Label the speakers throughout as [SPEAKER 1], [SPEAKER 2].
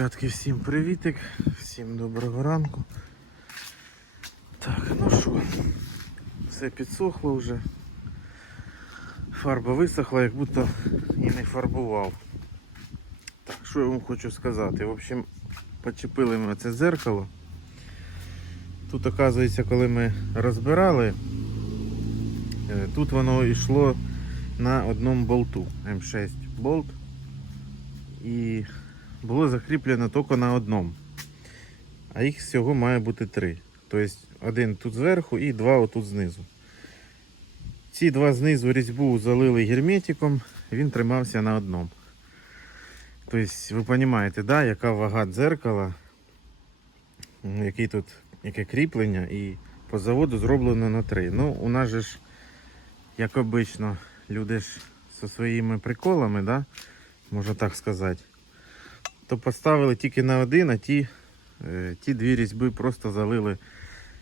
[SPEAKER 1] ребятки, всім привітик, всім доброго ранку. Так, ну що, все підсохло вже. Фарба висохла, як будто і не фарбував. Так, що я вам хочу сказати? В общем, почепили ми це дзеркало. Тут, оказується, коли ми розбирали, е, тут воно йшло на одному болту. М6 болт. І було закріплено тільки на одному. А їх всього має бути три. Тобто один тут зверху і два отут знизу. Ці два знизу різьбу залили герметиком, він тримався на одному. Тобто, ви розумієте, да, яка вага дзеркала, який тут, яке кріплення, і по заводу зроблено на три. Ну, у нас же ж, як обично, люди ж зі своїми приколами, да, можна так сказати, то поставили тільки на один, а ті, е, ті дві різьби просто залили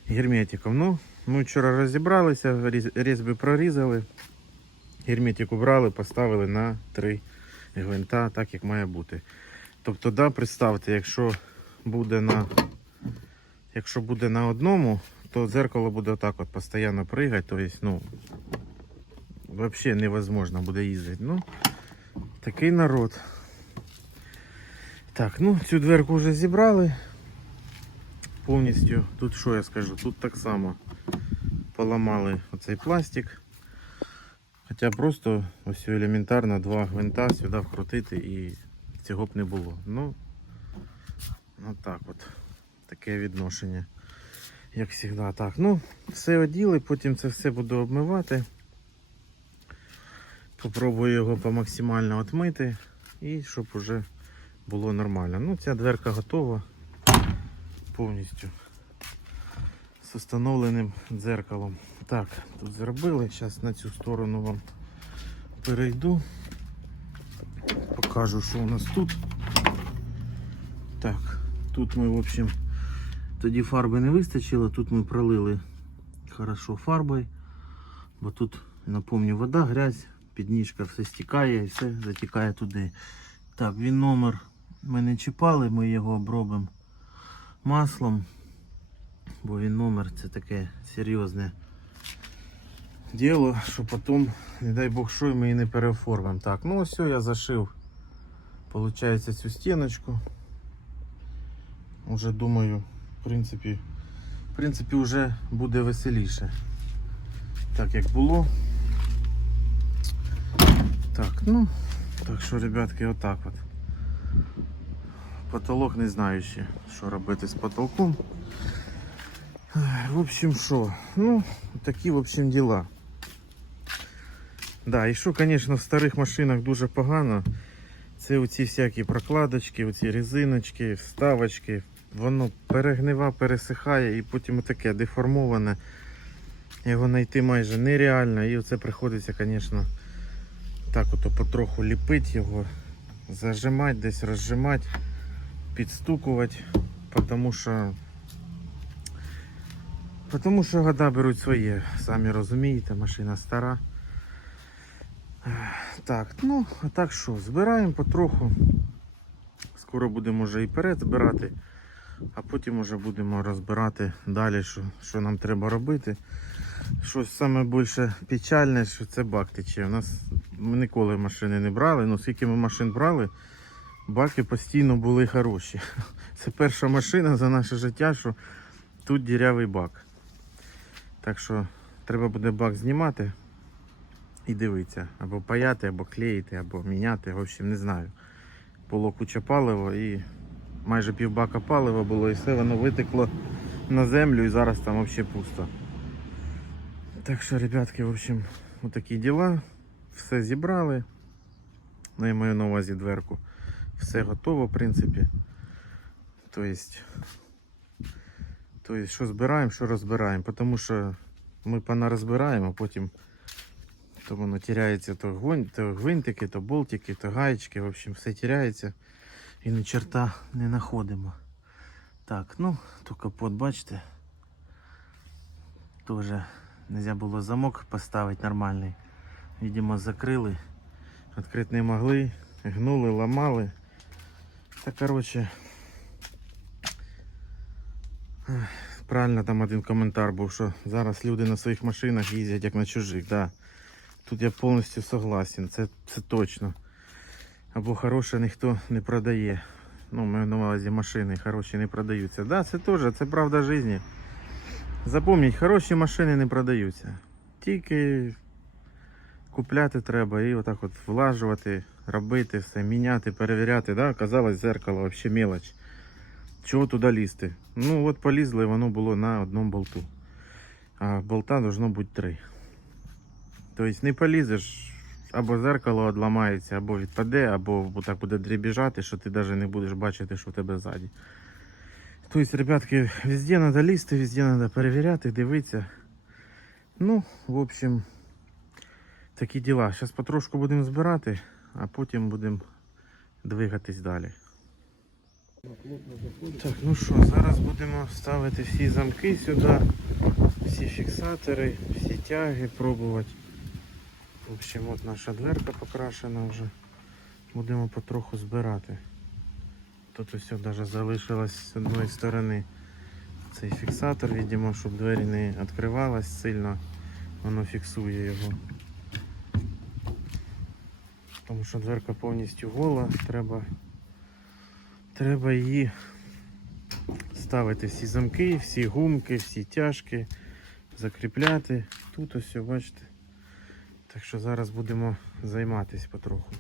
[SPEAKER 1] герметиком. Ну, ми вчора розібралися, різьби прорізали, герметик убрали, поставили на три гвинта, так як має бути. Тобто, да, представте, якщо буде на, якщо буде на одному, то дзеркало буде отак от постійно пригати, тобто, ну, взагалі невозможно буде їздити. Ну, такий народ. Так, ну цю дверку вже зібрали повністю. Тут що я скажу? Тут так само поламали оцей пластик. Хоча просто ось елементарно два гвинта сюди вкрутити і цього б не було. Ну, отак от. Таке відношення. Як завжди. Так, ну, все оділи, потім це все буду обмивати. Попробую його по максимально отмити і щоб уже було нормально. Ну, ця дверка готова повністю з встановленим дзеркалом. Так, тут зробили. Зараз на цю сторону вам перейду. Покажу, що у нас тут. Так, тут ми, в общем, тоді фарби не вистачило, тут ми пролили хорошо фарбою, бо тут, напомню, вода, грязь, підніжка все стікає і все затікає туди. Так, він номер ми не чіпали, ми його обробимо маслом, бо він номер це таке серйозне діло, що потім, не дай Бог, що ми її не переоформимо. Так, ну ось я зашив, получається, цю стіночку. Уже думаю, в принципі, в принципі, вже буде веселіше. Так як було. Так, ну, так що, ребятки, отак от. Потолок не знаю ще, що робити з потолком. В общем, що? Ну, такі, в общем, діла. Да, і що, звісно, в старих машинах дуже погано. Це оці всякі прокладочки, оці резиночки, вставочки. Воно перегнива, пересихає і потім таке деформоване. Його знайти майже нереально. І оце приходиться, звісно, так ото потроху ліпити його, зажимати, десь розжимати, підстукувати, тому що тому що года беруть своє, самі розумієте, машина стара. Так, ну, а так що, збираємо потроху. Скоро будемо вже і перед збирати, а потім вже будемо розбирати далі, що, що нам треба робити. Щось саме більше печальне, що це бак тече. У нас ми ніколи машини не брали, ну скільки ми машин брали, баки постійно були хороші. Це перша машина за наше життя, що тут дірявий бак. Так що треба буде бак знімати і дивитися. Або паяти, або клеїти, або міняти. В общем, не знаю. Було куча палива і майже півбака палива було, і все воно витекло на землю і зараз там взагалі пусто. Так що, ребятки, в общем, отакі діла. Все зібрали. Ну, я маю на увазі дверку. Все готово, в принципі. Тобто, тобто що збираємо, що розбираємо. Тому що ми понарозбираємо, а потім то воно теряється то, гвин- то гвинтики, то болтики, то гаєчки. В общем, все теряється і ні черта не знаходимо. Так, ну, то капот, бачите. Тоже нельзя було замок поставити нормальний. Видимо, закрили. Відкрити не могли, гнули, ламали. Та коротше. Правильно там один коментар був, що зараз люди на своїх машинах їздять як на чужих. Да. Тут я повністю согласен, це, це точно. Або хороше ніхто не продає. Ну, маю на увазі машини хороші не продаються. Да, це теж, це правда життя. Запомніть, хороші машини не продаються. Тільки купляти треба і отак от влажувати, робити все, міняти, перевіряти. Да? Казалось, зеркало взагалі мелоч. Чого туди лізти? Ну от полізли, воно було на одному болту. А болта должно бути три. Тобто не полізеш, або зеркало одламається, або відпаде, або так буде дрібіжати, що ти навіть не будеш бачити, що в тебе ззаді. Тобто, ребятки, везде треба лізти, везде треба перевіряти, дивитися. Ну, в общем, такі діла. Зараз потрошку будемо збирати, а потім будемо двигатись далі. Так, ну що, зараз будемо ставити всі замки сюди, всі фіксатори, всі тяги пробувати. В общем, от наша дверка покрашена вже. Будемо потроху збирати. Тут ось навіть залишилось з одної сторони цей фіксатор, видимо, щоб двері не відкривались сильно, воно фіксує його. Тому що дверка повністю гола, треба, треба її ставити всі замки, всі гумки, всі тяжки, закріпляти. Тут ось, бачите. Так що зараз будемо займатися потроху.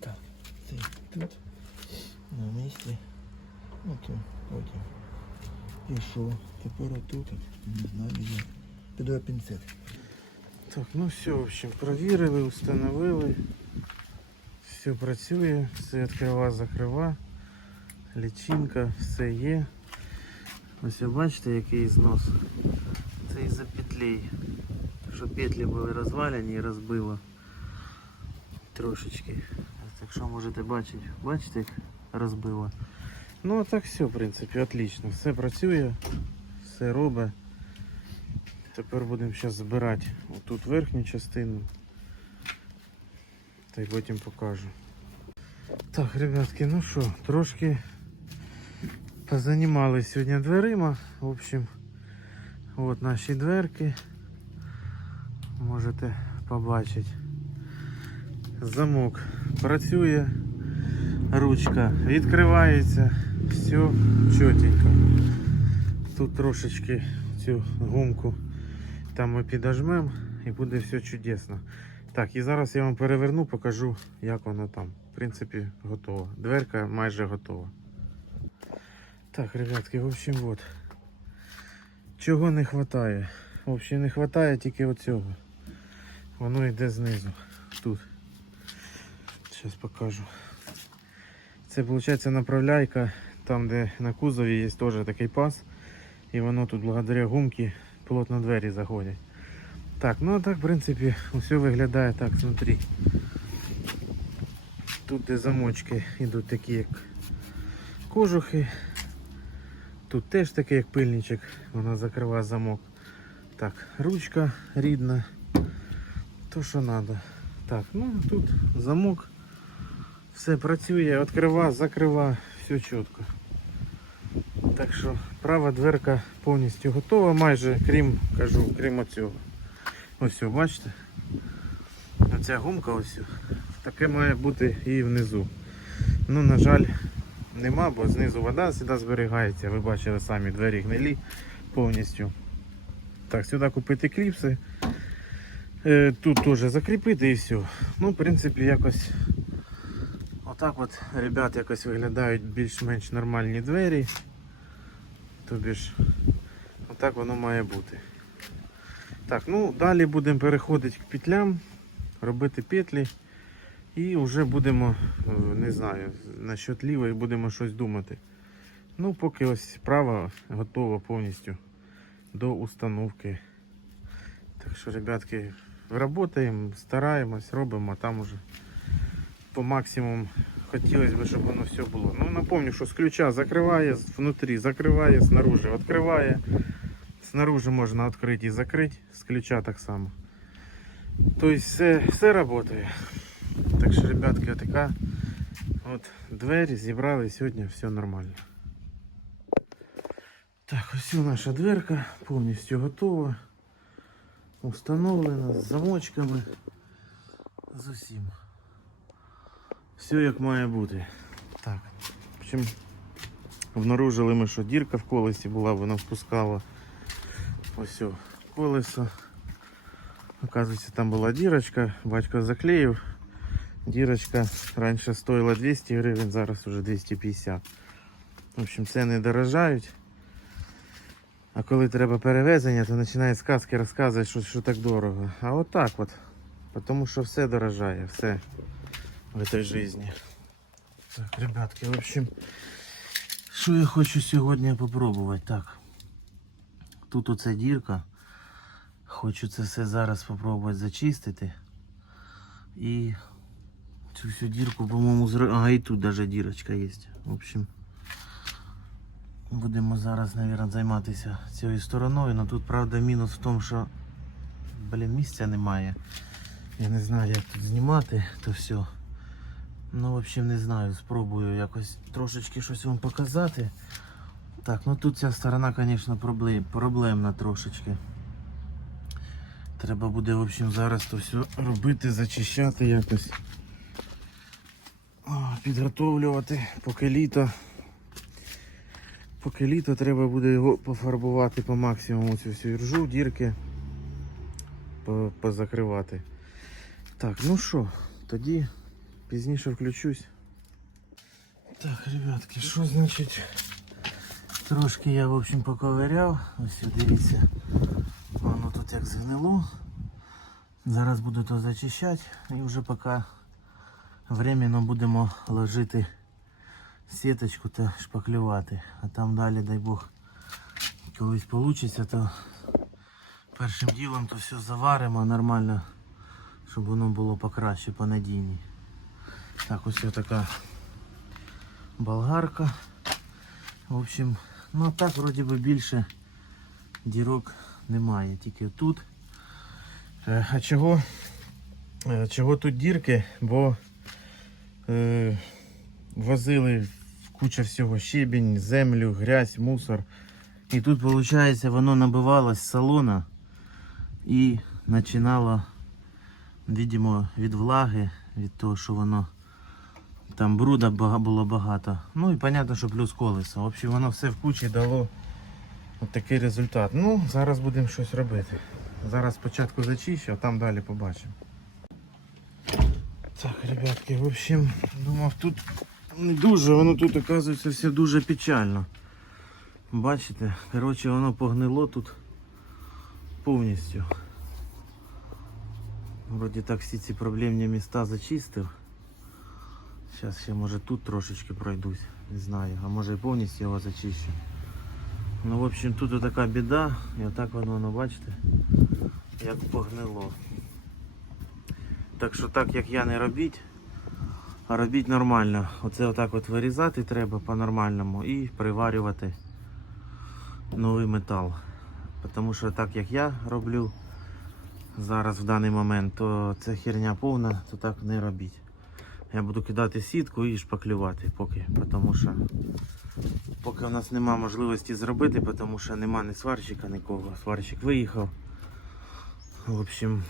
[SPEAKER 2] Так, цей тут на місці. Ото потім пішов. Тепер отут, не знаю як. Піду пінцет.
[SPEAKER 1] Так, ну все, в общем, провірили, установили. Все працює, все відкрива, закрива. Лічинка, все є. Ось ви бачите, який знос. Це із-за петлей. Що петлі були розвалені і розбило трошечки. Ось Так що можете бачити, бачите, як розбило. Ну а так все, в принципі, отлично. Все працює, все робить. Тепер будемо зараз збирати отут верхню частину. Та й потім покажу. Так, ребятки, ну що, трошки позанімалися сьогодні дверима. В общем, от наші дверки. Можете побачити. Замок працює, ручка відкривається, все чотенько. Тут трошечки цю гумку там ми підожмемо і буде все чудесно. Так, і зараз я вам переверну, покажу, як воно там. В принципі, готово. Дверка майже готова. Так, ребятки, в общем, вот. Чого не вистачає? В общем, не вистачає тільки оцього. Воно йде знизу. Тут. Зараз покажу. Це виходить направляйка, там де на кузові є теж такий пас. І воно тут благодаря гумці плотно двері заходять. Так, ну а так, в принципі, все виглядає так знутрі. Тут де замочки йдуть такі, як кожухи. Тут теж такий, як пильничок, вона закриває замок. Так, ручка рідна. То що треба. Так, ну тут замок. Все працює, відкрива, закрива, все чітко. Так що права дверка повністю готова, майже крім, кажу, крім оцього. Ось, бачите? Оця гумка ось. Таке має бути і внизу. Ну, на жаль, нема, бо знизу вода завжди зберігається. Ви бачили самі двері гнилі повністю. Так, сюди купити кліпси. Е, Тут теж закріпити і все. Ну, в принципі, якось отак от, ребят, якось виглядають більш-менш нормальні двері. Тобі ж, отак воно має бути. Так, ну далі будемо переходити к петлям, робити петлі. І вже будемо, е, не знаю, насчет лівої будемо щось думати. Ну, поки ось права готова повністю до установки. Так що, ребятки, працюємо, стараємось, робимо, а там уже по максимуму хотілося б, щоб воно все було. Ну, напомню, що з ключа закриває, внутрі закриває, снаружи відкриває. Снаружи можна відкрити і закрити, з ключа так само. Тобто все, все працює. Так що, ребятки, така от двері зібрали сьогодні, все нормально. Так, ось наша дверка повністю готова. Установлена з замочками. З усім. Все як має бути. Так. Общем, обнаружили ми, що дірка в колесі була, вона впускала ось о, колесо. Оказується, там була дірочка, батько заклеїв. Дірочка раніше стоїла 200 гривень, зараз уже 250. В общем, ціни дорожають. А коли треба перевезення, то починають сказки розказувати, що, що так дорого. А от от. Тому що все дорожає, все в цій житті. Так, ребятки, в общем, що я хочу сьогодні попробувати? Так. Тут оця дірка. Хочу це все зараз попробувати зачистити. І цю всю дірку, по-моєму, зр... Ага, і тут даже дірочка є. В общем, будемо зараз, мабуть, займатися цією стороною. Но тут, правда, мінус в тому, що блін, місця немає. Я не знаю, як тут знімати то все. Ну, в общем, не знаю, спробую якось трошечки щось вам показати. Так, ну тут ця сторона, звісно, проблем, проблемна трошечки. Треба буде, в общем, зараз то все робити, зачищати якось. Підготовлювати, поки літо. Поки літо треба буде його пофарбувати по максимуму цю всю іржу, дірки позакривати. Так, ну що, тоді пізніше включусь. Так, ребятки, що значить? Трошки я, в общем, поковиряв. Ось дивіться. Воно тут як згнило. Зараз буду то зачищати і вже поки временно будемо ложити сіточку та шпаклювати. А там далі, дай Бог, колись вийде, то першим ділом то все заваримо нормально, щоб воно було покраще, понадійні. Так, ось така болгарка. В общем, ну так вроді би більше дірок немає, тільки тут. Е, А чого? е, Чого тут дірки? Бо е, возили куча всього щебінь, землю, грязь, мусор. І тут, виходить, воно набивалось з салона і починало, видимо, від влаги, від того, що воно там бруда було багато. Ну і понятно, що плюс колесо. В общем, воно все в кучі дало от такий результат. Ну, зараз будемо щось робити. Зараз спочатку зачищу, а там далі побачимо. Так, ребятки, в общем, думав тут не дуже, воно тут оказується все дуже печально. Бачите, коротше, воно погнило тут повністю. Вроді так всі ці проблемні міста зачистив. Зараз ще може тут трошечки пройдусь, не знаю, а може і повністю його зачищу. Ну, в общем, тут така біда, і отак воно, воно бачите, як погнило. Так що так як я не робіть, а робіть нормально. Оце отак от вирізати треба по-нормальному і приварювати новий метал. Тому що так як я роблю зараз в даний момент, то це херня повна, то так не робіть. Я буду кидати сітку і шпаклювати поки, тому що поки у нас нема можливості зробити, тому що нема ні сварщика, нікого. Сварщик виїхав. В общем,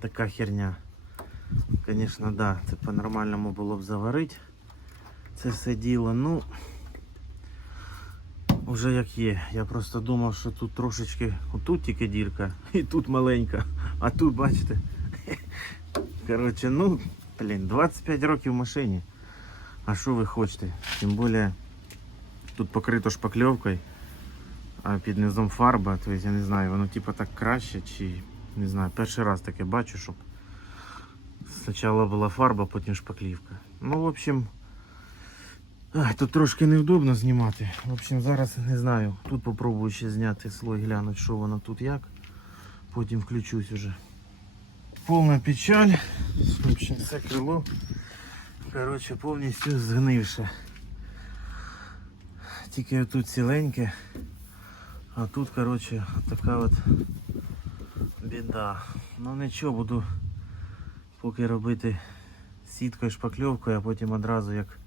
[SPEAKER 1] така херня. Звісно, да, це по-нормальному було б заварити це все діло. Ну, вже як є. Я просто думав, що тут трошечки, отут тільки дірка, і тут маленька, а тут, бачите. Коротше, ну, блін, 25 років в машині. А що ви хочете? Тим більше тут покрито шпакльовкою. а під низом фарба. Тобто я не знаю, воно типу так краще чи не знаю. Перший раз таке бачу, щоб спочатку була фарба, потім шпаклівка. Ну, в общем, тут трошки невдобно знімати. В общем, зараз не знаю. Тут попробую ще зняти слой, глянути, що воно тут як. Потім включусь уже. Повна печаль. В общем, все крило. Коротше, повністю згнивше. Тільки тут ціленьке, а тут, коротше, така от біда. Ну нічого, буду поки робити сіткою, шпакльовкою, а потім одразу як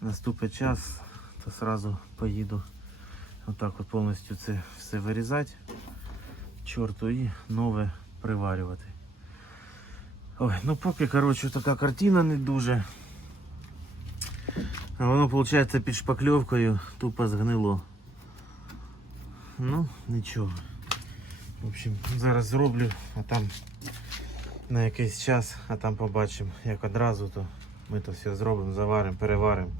[SPEAKER 1] наступить час, то одразу поїду отак от повністю це все вирізати, чорту і нове приварювати. Ой, ну поки, коротше, така картина не дуже. А воно, виходить, під шпакльовкою тупо згнило. Ну, нічого. В общем, зараз зроблю, а там на якийсь час, а там побачимо, як одразу, то ми то все зробимо, заваримо, переваримо.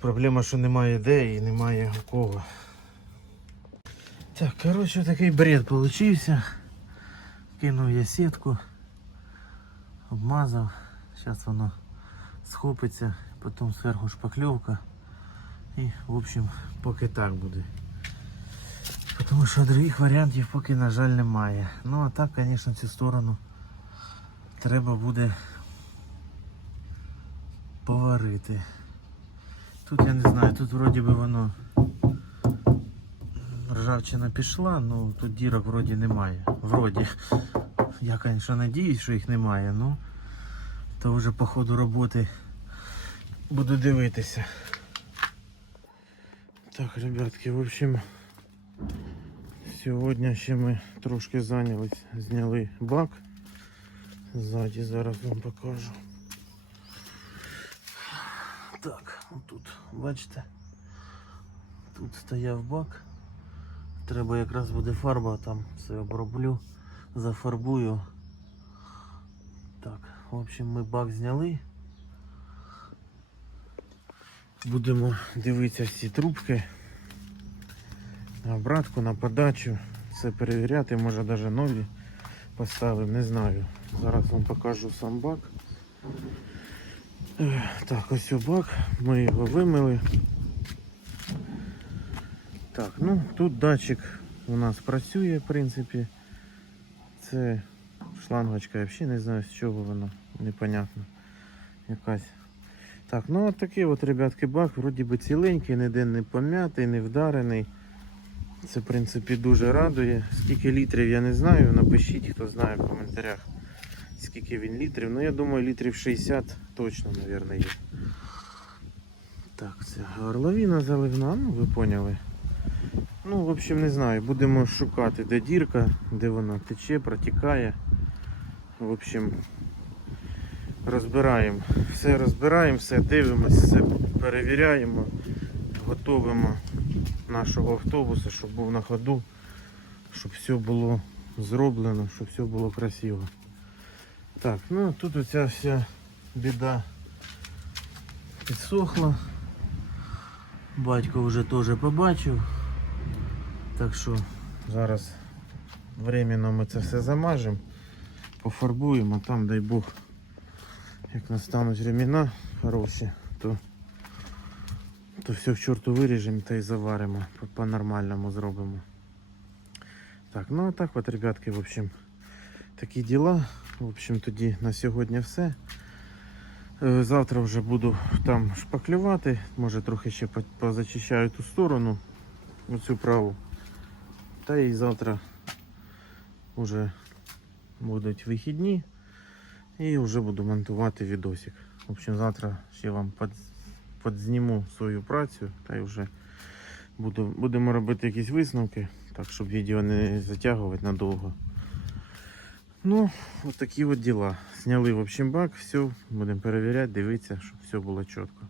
[SPEAKER 1] Проблема, що немає де і немає у кого. Так, коротше, такий бред получився. Кинув я сітку, обмазав. Зараз воно схопиться, потім зверху шпакльовка. І, в общем, поки так буде. Тому що других варіантів поки, на жаль, немає. Ну а так, звісно, цю сторону треба буде поварити. Тут я не знаю, тут вроді би воно ржавчина пішла, ну тут дірок вроді немає. Вроді. Я, звісно, надіюсь, що їх немає, ну то вже по ходу роботи буду дивитися. Так, ребятки, в общем, сьогодні ще ми трошки зайнялись, зняли бак. Ззаді зараз вам покажу. Так, отут, бачите, тут стояв бак. Треба якраз буде фарба, там все оброблю, зафарбую. Так, в общем, ми бак зняли. Будемо дивитися всі трубки. На обратку, на подачу. Все перевіряти, може навіть нові поставимо, не знаю. Зараз вам покажу сам бак. Так, ось бак, ми його вимили. Так, ну тут датчик у нас працює, в принципі. Це шлангочка, я взагалі не знаю з чого вона, непонятно. Якась. Так, ну от такий от, ребятки, бак, вроді би ціленький, ніде не пом'ятий, не вдарений. Це, в принципі, дуже радує. Скільки літрів я не знаю, напишіть, хто знає в коментарях, скільки він літрів. Ну, я думаю, літрів 60 точно, мабуть, є. Так, це горловина заливна, ну ви поняли. Ну, в общем, не знаю, будемо шукати, де дірка, де вона тече, протікає. В общем, розбираємо. Все розбираємо, все дивимося, все перевіряємо, готовимо нашого автобуса, щоб був на ходу, щоб все було зроблено, щоб все було красиво. Так, ну тут оця вся біда підсохла. Батько вже теж побачив. Так що зараз временно ми це все замажемо, пофарбуємо, а там дай Бог, як настануть времена хороші, то то все к чорту виріжемо та й заваримо, по- по-нормальному зробимо. Так, ну а так от, ребятки, в общем, такі діла. В общем, тоді на сьогодні все. Е, Завтра вже буду там шпаклювати, може трохи ще позачищаю ту сторону, оцю праву. Та і завтра вже будуть вихідні і вже буду монтувати відосик. В общем, завтра ще вам под, подзніму свою працю та й вже буду, будемо робити якісь висновки, так щоб відео не затягувати надовго. Ну, от такі от діла. Зняли в общем бак, все, будемо перевіряти, дивитися, щоб все було чітко.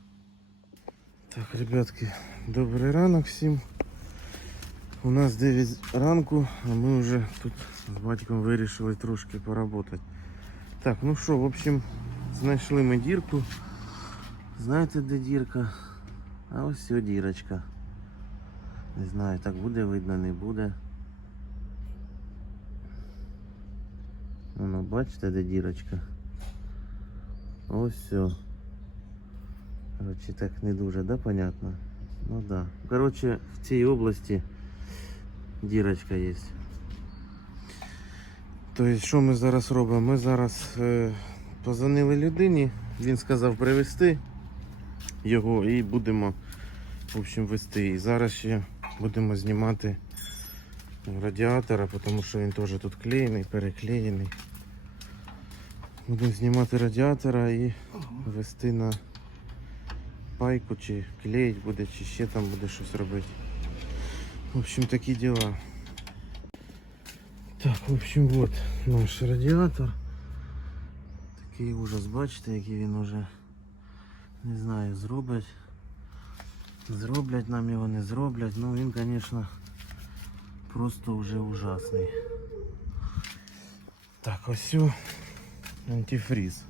[SPEAKER 1] Так, ребятки, добрий ранок всім. У нас 9 ранку, а ми вже тут з батьком вирішили трошки поработати. Так, ну що, в общем, знайшли ми дірку. Знаєте, де дірка? А ось все дірочка. Не знаю, так буде видно, не буде. Воно, бачите, де дірочка? Ось все. Короче, так не дуже, да, понятно? Ну да. Короче, в цій області Дірочка є. Тобто, що ми зараз робимо? Ми зараз е, позвонили людині, він сказав привезти його і будемо в общем, вести. І зараз ще будемо знімати радіатора, тому що він теж тут клеєний, переклеєний. Будемо знімати радіатора і вести на пайку, чи клеїть буде, чи ще там буде щось робити. В общем, такі діла. Так, в общем, вот наш радіатор. Такий ужас, бачите, який він уже не знаю, зроблять. Зроблять нам його, не зроблять. Ну він, звісно, просто вже ужасний. Так, ось о, антифріз.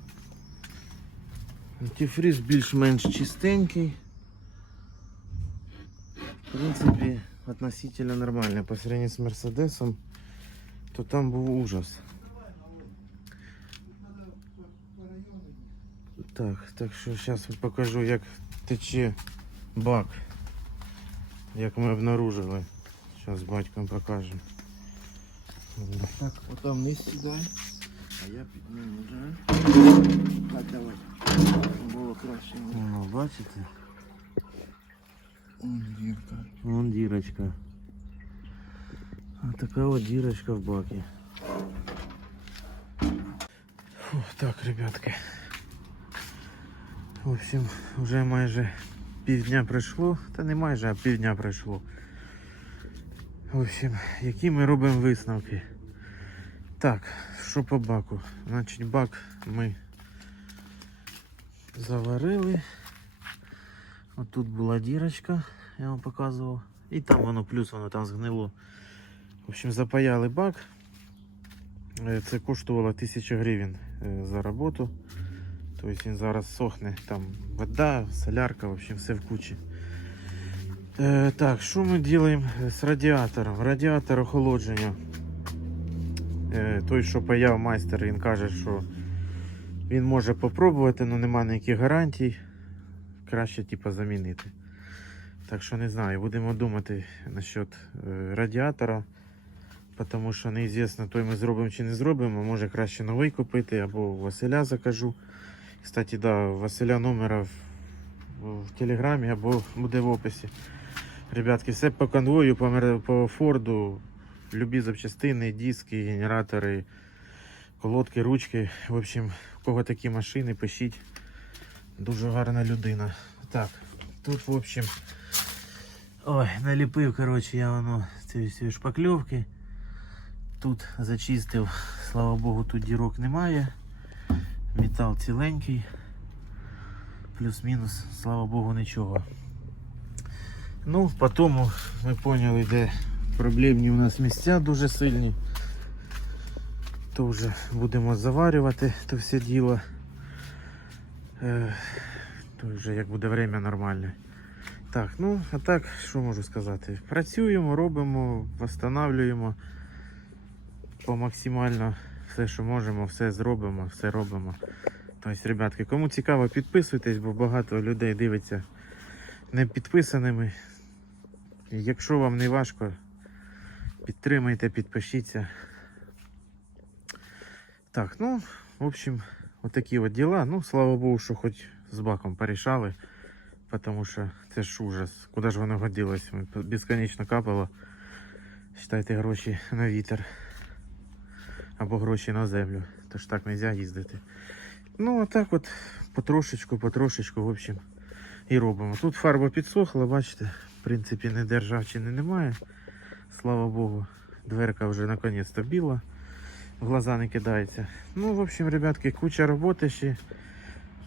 [SPEAKER 1] Антифріз більш-менш чистенький. В принципі, относительно нормальний. По сравнению з Мерседесом, то там був ужас. Так, так що зараз покажу, як тече бак. Як ми обнаружили. Зараз батькам покажемо.
[SPEAKER 2] Так, отам вниз сідай. А я підніму вже. Так, давай. Було краще.
[SPEAKER 1] Воно, бачите?
[SPEAKER 2] Ой, дірка.
[SPEAKER 1] Вон дірочка. А така от дірочка в бакі. Фу, так, ребятки. В общем, вже майже півдня пройшло. Та не майже, а півдня пройшло. В общем, які ми робимо висновки. Так, що по баку? Значить, бак ми заварили. Отут була дірочка, я вам показував. І там воно плюс воно там згнило. В общем, запаяли бак. Е, Це коштувало 1000 гривень е, за роботу. Тобто він зараз сохне. Там вода, солярка, в общем, все в кучі. Е, так, що ми робимо з радіатором? Радіатор охолодження. Той, що паяв майстер, він каже, що він може попробувати, але немає ніяких гарантій краще типу, замінити. Так що не знаю, будемо думати насчет е, радіатора. Тому що неізвісно, той ми зробимо чи не зробимо. Може краще новий купити або Василя закажу. Кстати, да, Василя номера в, в телеграмі або буде в описі. Ребятки, все по конвою, по, по Форду. Любі запчастини, диски, генератори, колодки, ручки. В общем, у кого такі машини, пишіть. Дуже гарна людина. Так, тут, в общем, ой, наліпив, коротше, я воно ці всі шпакльовки. Тут зачистив, слава Богу, тут дірок немає. Метал ціленький. Плюс-мінус, слава Богу, нічого. Ну, потім ми поняли, де проблемні у нас місця дуже сильні. То вже будемо заварювати то все діло. Е, то вже як буде время нормальне. Так, ну а так, що можу сказати? Працюємо, робимо, встановлюємо по максимально все, що можемо, все зробимо, все робимо. Тобто, ребятки, кому цікаво, підписуйтесь, бо багато людей дивиться не підписаними. Якщо вам не важко, підтримайте, підпишіться. Так, ну, в общем, отакі от діла. Ну, слава Богу, що хоч з баком порішали. Потому що це ж ужас. Куди ж воно годилось? Безконечно капало. Считайте гроші на вітер. Або гроші на землю. Тож так не можна їздити. Ну, а так от потрошечку, потрошечку, в общем, і робимо. Тут фарба підсохла, бачите, в принципі, не державчини немає. Слава Богу. Дверка вже наконець-то біла. В глаза не кидається. Ну, в общем, ребятки, куча роботи ще.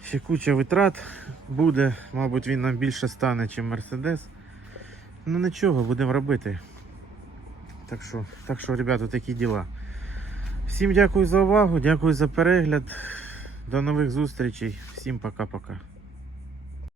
[SPEAKER 1] Ще куча витрат буде. Мабуть, він нам більше стане, ніж Мерседес. Ну нічого, будемо робити. Так що, так що, ребята, такі діла. Всім дякую за увагу, дякую за перегляд. До нових зустрічей. Всім пока-пока.